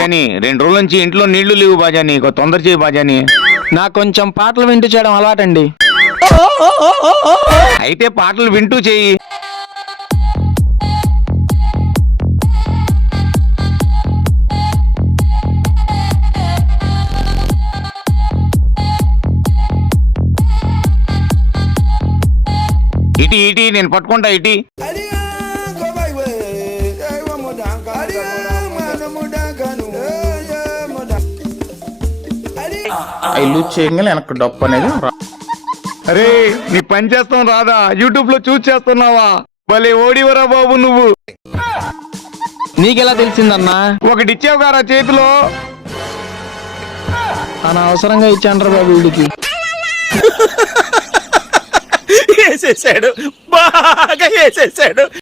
బాజాని 2 రోజుల నుంచి ఇంట్లో నీళ్లు లేవు బాజాని, తొందర చేయి బాజాని. నాకు కొంచెం పాటలు వింటూ చేయడం అలవాటండి. అయితే పాటలు వింటూ చెయ్యి. ఇటీ నేను పట్టుకుంటా ఇటీ. ఇల్లు చేయగానే వెనక్కి డప్పు అనేది అరే నీ పని చేస్తాం రాదా? యూట్యూబ్ లో చూసి చేస్తున్నావా? భలే ఓడివరా బాబు నువ్వు. నీకెలా తెలిసిందన్నా? ఒకటి ఇచ్చావు గారా చేతిలో. అనవసరంగా ఇచ్చాండ్రా బాబు వీడికి. వేసేసాడు, బాగా వేసేసాడు.